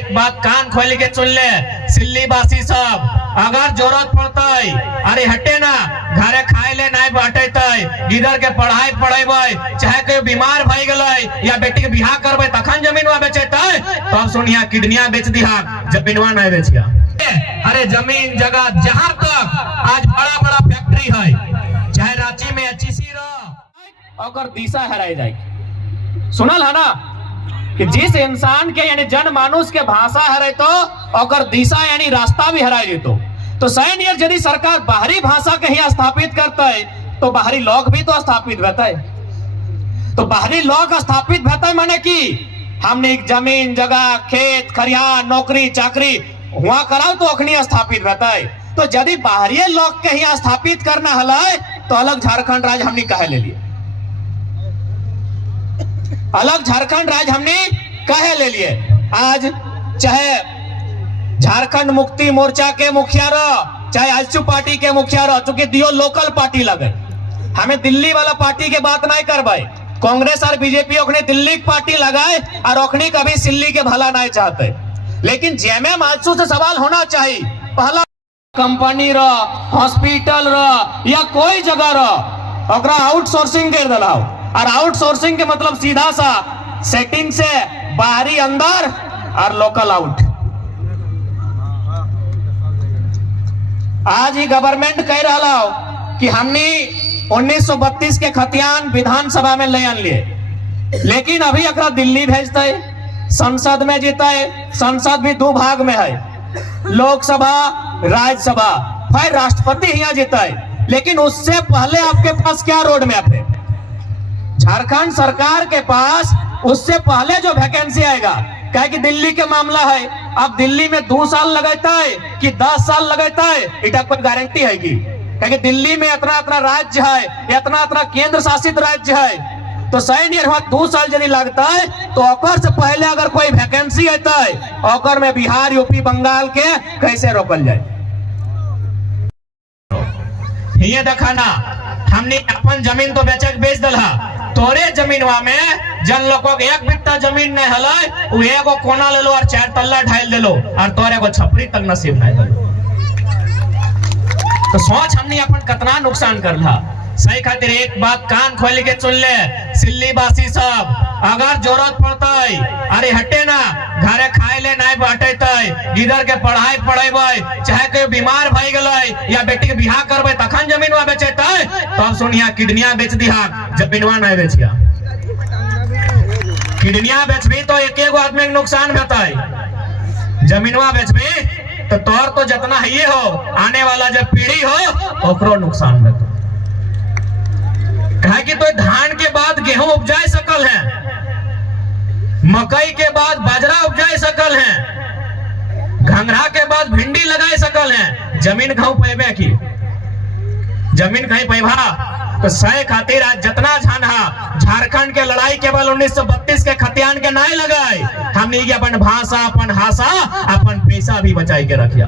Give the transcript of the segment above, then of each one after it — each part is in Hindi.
एक बात कान खोल के सुन ले सिल्ली बासी सब, अगर जरूरत पड़ते अरे हटे ना घरे खाए ले नहीं बैठे इधर के पढ़ाई पढ़ेबे, चाहे कोई बीमार भई गए या बेटी के बिहार करबे तखन जमीनवा बेचेते, तो अब सुनिया किडनिया बेच दिया जमीनवा नहीं बेचिया। अरे जमीन जगह जहां तक आज बड़ा बड़ा फैक्ट्री है, चाहे रांची में एचईसी और दिशा हराई जाए। सुनल है ना कि जिस इंसान के यानी जनमानुष के भाषा हरे तो और दिशा यानी रास्ता भी हराई जेतो। तो सैन्य यदि सरकार बाहरी भाषा के ही स्थापित करता है तो बाहरी लोग भी तो स्थापित रहता है। तो बाहरी लोग स्थापित रहता है माने कि हमने एक जमीन जगह खेत खरियान नौकरी चाकरी हुआ कराओ तो अखनी स्थापित रहता है। तो यदि बाहरी लोग के ही स्थापित करना हलाए तो अलग झारखंड राज्य हमने कहे ले लिए, अलग झारखंड राज्य हमने कहे ले लिए। आज चाहे झारखंड मुक्ति मोर्चा के मुखिया रहो चाहे आजसू पार्टी के मुखिया रहो, चूंकि दियो लोकल पार्टी लगे, हमें दिल्ली वाला पार्टी के बात नहीं करवाए। कांग्रेस और बीजेपी ओखने दिल्ली की पार्टी लगाए और ओखनी कभी सिल्ली के भला नहीं चाहते। लेकिन जेमे आजसू से सवाल होना चाहिए, पहला कंपनी रो हॉस्पिटल रो या कोई जगह रो ओकरा आउटसोर्सिंग कर दिलाओ, और आउटसोर्सिंग के मतलब सीधा सा सेटिंग से बाहरी अंदर और लोकल आउट। आज ही गवर्नमेंट कह रहा हो कि हमने 1932 के खतियान विधानसभा में ले आन लिए, लेकिन अभी अकरा दिल्ली भेजता है, संसद में जीता है। संसद भी दो भाग में है, लोकसभा राज्यसभा, फिर राष्ट्रपति यहाँ जीता है। लेकिन उससे पहले आपके पास क्या रोड मैप है? झारखंड सरकार के पास उससे पहले जो वैकेंसी आएगा, क्या कि दिल्ली के मामला है, अब दिल्ली में 2 साल लगाता है कि 10 साल लगाता है, इटा कोई गारंटी है कि दिल्ली में इतना इतना राज्य है, इतना इतना केंद्र शासित राज्य है। तो सैन्य 2 साल यदि लगता है तो ओकर से पहले अगर कोई वैकेंसी आता है ओकर में बिहार यूपी बंगाल के कैसे रोकल जाए। ये देखना हमने अपन जमीन तो बेच दला, तोरे जमीनवा में जन लोगों के 1 बिट्टा जमीन नहीं हला, वो एगो कोना ले लो और 4 तल्ला ढाल दे लो और तोरे को छपरी तक नसीब नहीं दे। तो सोच हमने अपन कितना नुकसान कर ला। सही खातिर एक बात कान खोल के सुन ले सिल्ली बासी सब, अगर जरूरत पड़ते अरे हटे ना घरे खाए ले नहीं बैठे इधर के पढ़ाई पढ़ेबे, चाहे कोई बीमार भई गए या बेटी के बिहार करबे तखन जमीनवा बेचेते, तो अब सुनिया किडनिया बेच दिया जमीनवा नहीं बेचिया। किडनिया बेचबी तो एक एगो आदमी के नुकसान बताए, जमीनवा बेचबी तो तोर तो जितना है हो आने वाला जब पीढ़ी हो ओकरो नुकसान बेतो। कहा कि तो धान के बाद गेहूं उपजाए सकल है, मकई के बाद बाजरा उपजाए सकल है, घंघरा के बाद भिंडी लगाए सकल है, जमीन कहूं पैबे की जमीन कहीं पैभा। तो सही खातिर आज जितना झानहा झारखंड के लड़ाई केवल 1932 के खतियान के नहीं लगाए, हमने अपन भाषा अपन हासा अपन पैसा भी बचाई के रखिया।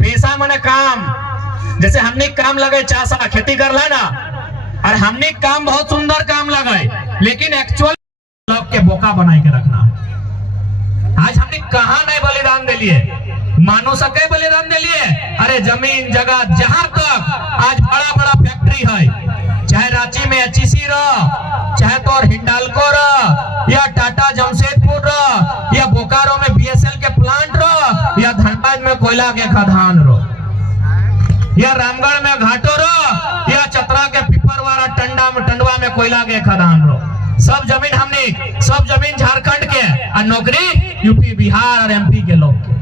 पैसा माने काम, जैसे हमने काम लगे चासा खेती कर ला ना, और हमने काम बहुत सुंदर काम लगाए, लेकिन एक्चुअल लोग के बोका बनाए के रखना। आज हमने कहां नहीं बलिदान दे लिए, मानुष के बलिदान दे लिए। अरे जमीन जगह जहां तक आज बड़ा बड़ा फैक्ट्री है, चाहे रांची में एचईसी रहो, चाहे तो हिंडाल्को रहो, या टाटा जमशेदपुर रहो, या बोकारो में बीएसएल के प्लांट रहो, या धनबाद में कोयला के खदान रहो, या रामगढ़ में घाटो रहो, या चतरा के पिपरवाड़ा टंडवा में कोयला के खदान रहो। सब जमीन हमने, सब जमीन झारखंड के और नौकरी यूपी बिहार और एमपी के लोग के।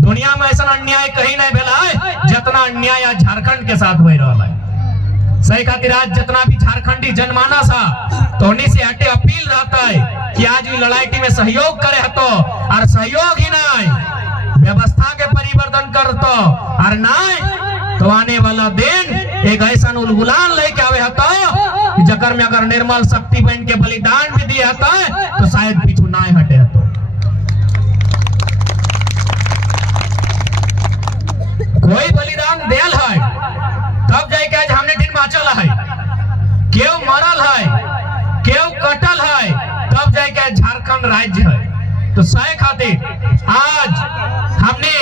दुनिया में ऐसा अन्याय कहीं नहीं भेला है जितना अन्याय आज झारखंड के साथ हो रहा है। सही खातिर आज जितना भी झारखंडी जनमानस है तो उन्हीं से हटे अपील रहता है कि आज ये लड़ाई में सहयोग करे तो, और सहयोग ही नहीं व्यवस्था के परिवर्तन कर और नहीं तो आने वाला दिन एक ऐसा उलगुलान लेके आवे हतो जकर में अगर निर्मल शक्ति बहन के बलिदान भी दिए हतो तो शायद पीछू ना हटे हतो। कोई बलिदान देल है तब जाके आज हमने दिन बाँचल है, केव मरल है केव कटल है तब जाके झारखंड राज्य है। तो सही खातिर आज हमने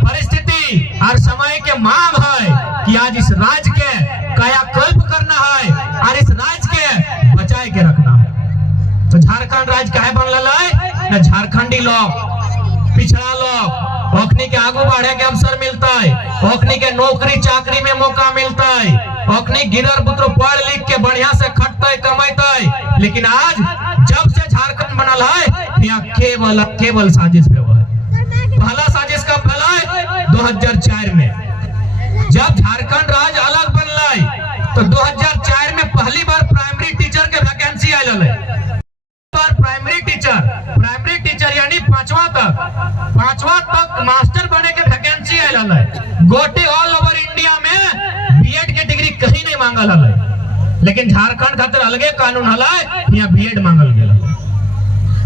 परिस्थिति और समय के मांग है कि आज इस राज्य के कायाकल्प करना है और इस राज्य के बचाए के रखना है। तो झारखंड राज्य काहे बनल है न झारखंडी लोग पिछड़ा लोग ओखनी के आगू बढ़े के अवसर मिलता है, ओखनी के नौकरी चाकरी में मौका मिलता है, ओखनी गिरर पुत्र पढ़ लिख के बढ़िया से खटता है कमाता है। लेकिन आज जब से झारखंड बनल है यहाँ केवल साजिश पे हुआ है। पहला साजिश कब भला है 2004 में जब झारखंड राज्य अलग बनला है तो 2004 में पहली बार प्राइमरी टीचर के वैकेंसी आयल है। प्राइमरी टीचर यानी पांचवा तक मास्टर बने के वैकेंसी आयल है। गोटे ऑल ओवर इंडिया में बीएड के डिग्री कहीं नहीं मांगल है, लेकिन झारखंड खातिर अलगे कानून है, यहाँ बीएड मांगल गेल।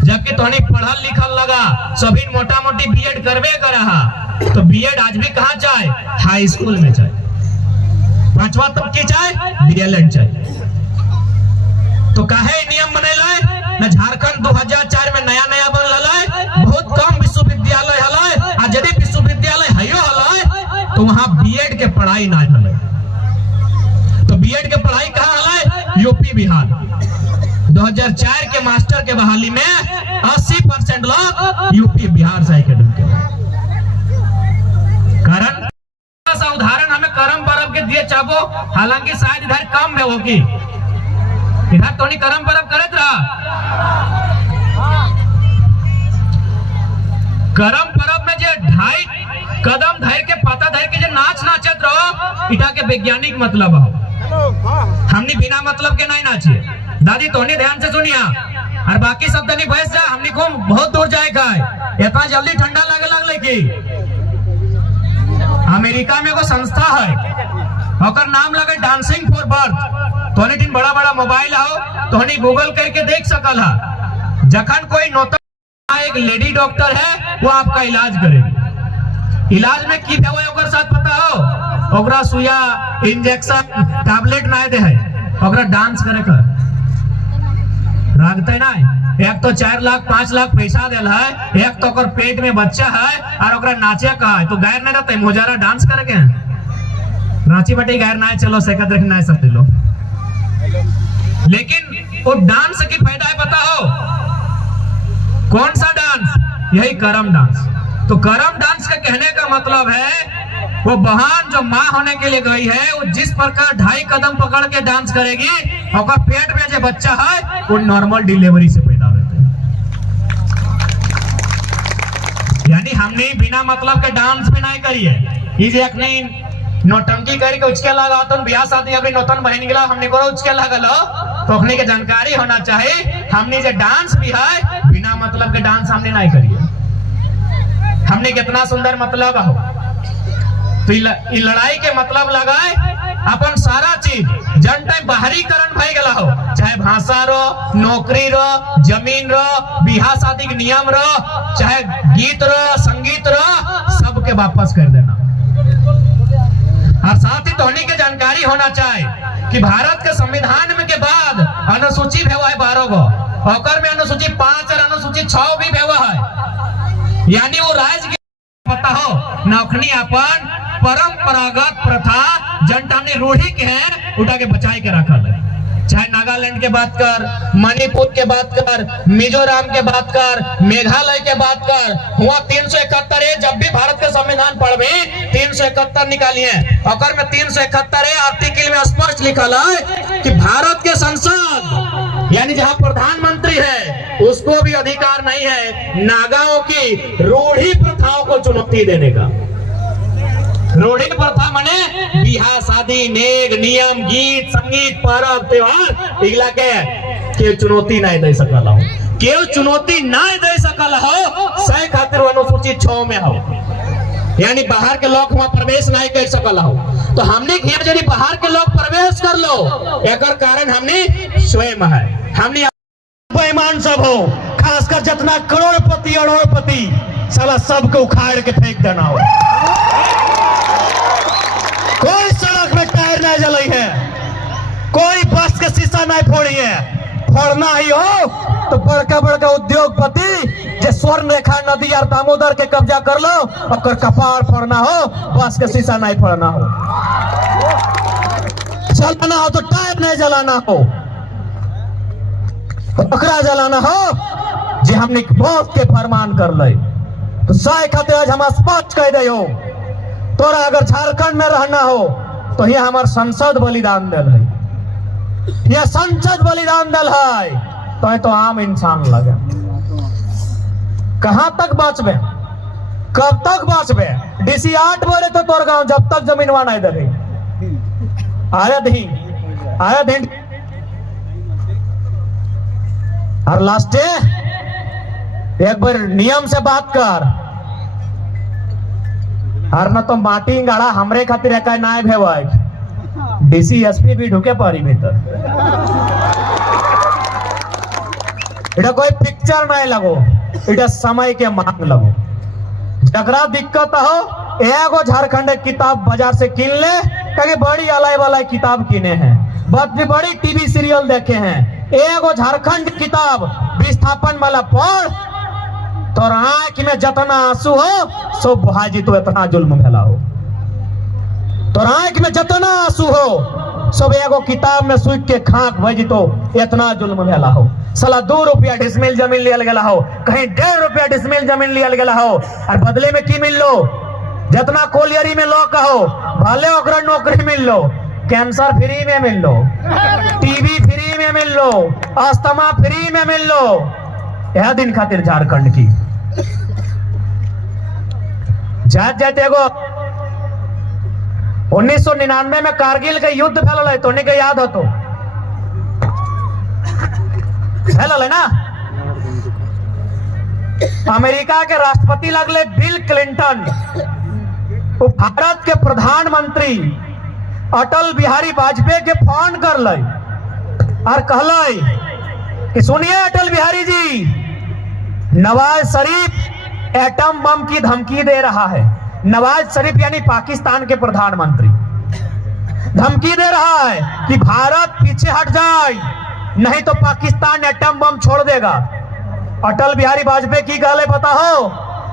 जबकि तोहनी पढ़ल लिखल लगा सभी मोटा मोटी बीएड करवे करा, तो बीएड आज भी कहाँ चाहे हाई स्कूल में चाहे, पांचवा तक की चाहे डीएलएड चाहे। तो काहे नियम बनेला है न झारखंड 2004 में नया बनल है, बहुत कम विश्वविद्यालय हल, आ यदि विश्वविद्यालय हयो हल तो वहां बीएड के पढ़ाई ना हल। तो बीएड के पढ़ाई कहाँ हल यूपी बिहार। 2004 के मास्टर के बहाली में 80% लोग यूपी बिहार से कारण सा उदाहरण हमें करम परब के दिए चाबो, हालांकि शायद इधर कम में होगी, इधर तो नहीं करम परब करत रहा। करम परब में जे 2.5 कदम धर के पता धर के जे नाच नाचत रहो, इटा के वैज्ञानिक मतलब हो। हमने बिना मतलब के नहीं नाचिए। दादी तोनी ध्यान से सुनिया और बाकी सब तनी बहस जा, हमने को बहुत दूर जाएगा, इतना जल्दी ठंडा लगे लगले की। अमेरिका में एगो संस्था है, ओकर नाम लगे डांसिंग फॉर बर्थ। तोनी दिन बड़ा बड़ा मोबाइल आओ, तोनी गूगल करके देख सकल है। जखन कोई नौता एक लेडी डॉक्टर है वो आपका इलाज करेगी। इलाज में की दवा ओकर साथ पता हो, ओकरा सुइया इंजेक्शन टैबलेट ना दे है, ओकरा डांस करे का रागते ना। एक तो 4 लाख 5 लाख पैसा देल है, एक तो ओकर पेट में बच्चा है और ओकरा नाचे का है, तो गैर नहीं रहते मोजारा डांस करेंगे। रांची बटे गैर ना चलो सेकत रख ना सकते लो, लेकिन वो डांस की फायदा है पता हो कौन सा डांस? यही करम डांस। तो करम डांस का कहने का मतलब है वो बहन जो माँ होने के लिए गई है, वो जिस प्रकार 2.5 कदम पकड़ के डांस करेगी, और पेट में जो बच्चा है वो नॉर्मल डिलीवरी से पैदा होता है। यानी हमने बिना मतलब के डांस भी नहीं करी है। ये जो नहीं नौटंकी करके उचके लगा तो ब्याह शादी अभी नौतन बहन गिला हमने को उचके लगल तो अपने के जानकारी होना चाहिए। हमने जो डांस भी है बिना मतलब के डांस हमने नहीं करी है। हमने कितना सुंदर मतलब हो। तो ये लड़ाई के मतलब लगाए अपन सारा चीज जन टाइम बाहरीकरण भई गला हो, चाहे भाषा रो, नौकरी रो, जमीन रो, बियाह शादी के नियम रो, चाहे गीत रो, संगीत रो, सबके वापस कर देना। और साथ ही तोहनी के जानकारी होना चाहिए कि भारत के संविधान में के बाद अनुसूची भेवा है 12 गो, और में अनुसूची 5 और अनुसूची 6 भी भेवा है। यानी वो राज्य के पता हो नौकरी अपन परंपरागत प्रथा जनटाने रूढ़ी के हैं उठा के बचाए के रखा है। चाहे नागालैंड के बात कर, मणिपुर के बात कर, मिजोरम के बात कर, मेघालय के बात कर, हुआ 371 है। जब भी भारत के संविधान पढ़वे 371 निकालिए, और में 371 है आर्टिकल में स्पष्ट लिखा है कि भारत के संसद यानी जहां प्रधानमंत्री है उसको भी अधिकार नहीं है नागाओं की रूढ़ी प्रथाओं को चुनौती देने का। रूढ़ी प्रथा माने बियाह शादी नेग नियम गीत संगीत पर्व त्योहार इगला के चुनौती नहीं दे सकल हो, केवल चुनौती नहीं दे सकल हो सही खातिर अनुसूची 6 में हो, यानी बाहर के लोग वहां प्रवेश नहीं कर सकल हो। तो हमने यदि बाहर के लोग प्रवेश कर लो एक कारण हमने स्वयं है। हमने बेईमान सब हो, खासकर जितना करोड़पति अरबपति साला सबको उखाड़ के फेंक देना हो। कोई सड़क में टायर नहीं जलाई है, कोई बस के शीशा नहीं फोड़ी है, फोड़ना ही हो तो बड़का बड़का उद्योगपति जे स्वर्ण रेखा नदी और दामोदर के कब्जा कर लो, और कपार फोड़ना हो, बस के शीशा नहीं फोड़ना हो, जलाना हो तो टायर नहीं जलाना हो, पकड़ा जलाना हो जे हमने मौत के फरमान कर ले। तो साय खातिर आज हम स्पष्ट कह दे हो, तोरा अगर झारखंड में रहना हो तो ये हमार संसद बलिदान दल है, यह संसद बलिदान दल है, तो आम इंसान लगे। कहां तक बचबे, कब तक बचबे? डीसी 8 बोले तो तोर गांव जब तक जमीनवा नहीं दे आया दी और लास्टे एक बार नियम से बात कर, और न तो माटी गाड़ा हमरे खातिर एक नाय भेवाई, डीसी एसपी भी ढुके पारी भीतर। इटा कोई पिक्चर नहीं लगो, इटा समय के मांग लगो। जगरा दिक्कत हो एगो झारखंड किताब बाजार से किन ले, क्योंकि बड़ी अलाई वाला किताब किने हैं, बड़ी टीवी सीरियल देखे हैं, एगो झारखंड किताब विस्थापन वाला पढ़, तो आंख में जतना आंसू हो सो भाजी तो इतना जुल्म भेला हो, तो आंख में जतना आंसू हो सब एगो किताब में सूख के खाक भाजी तो इतना जुल्म भेला हो। साला 2 रुपया डिसमिल जमीन लिया गया हो, कहीं 1.5 रुपया डिसमिल जमीन लिया गया हो, और बदले में की मिल लो? जितना कोलियरी में लो कहो भले ओकरा नौकरी मिल लो, कैंसर फ्री में मिल लो, टीबी फ्री में मिल लो, अस्थमा फ्री में मिल लो। यह दिन खातिर झारखंड की जाते एगो 1999 में कारगिल के युद्ध फैलल है, तो के याद हो तो फैलल है ना। अमेरिका के राष्ट्रपति लगले बिल क्लिंटन, वो भारत के प्रधानमंत्री अटल बिहारी वाजपेयी के फोन कर ले और कहले कि सुनिए अटल बिहारी जी, नवाज शरीफ एटम बम की धमकी दे रहा है। नवाज शरीफ यानी पाकिस्तान के प्रधानमंत्री धमकी दे रहा है कि भारत पीछे हट जाए, नहीं तो पाकिस्तान एटम बम छोड़ देगा। अटल बिहारी वाजपेयी की गाले पता हो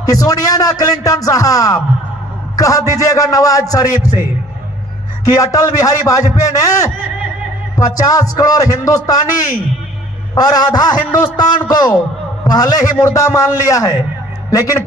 कि सुनिए ना क्लिंटन साहब, कह दीजिएगा नवाज शरीफ से कि अटल बिहारी वाजपेयी ने 50 करोड़ हिंदुस्तानी और आधा हिंदुस्तान को पहले ही मुर्दा मान लिया है, लेकिन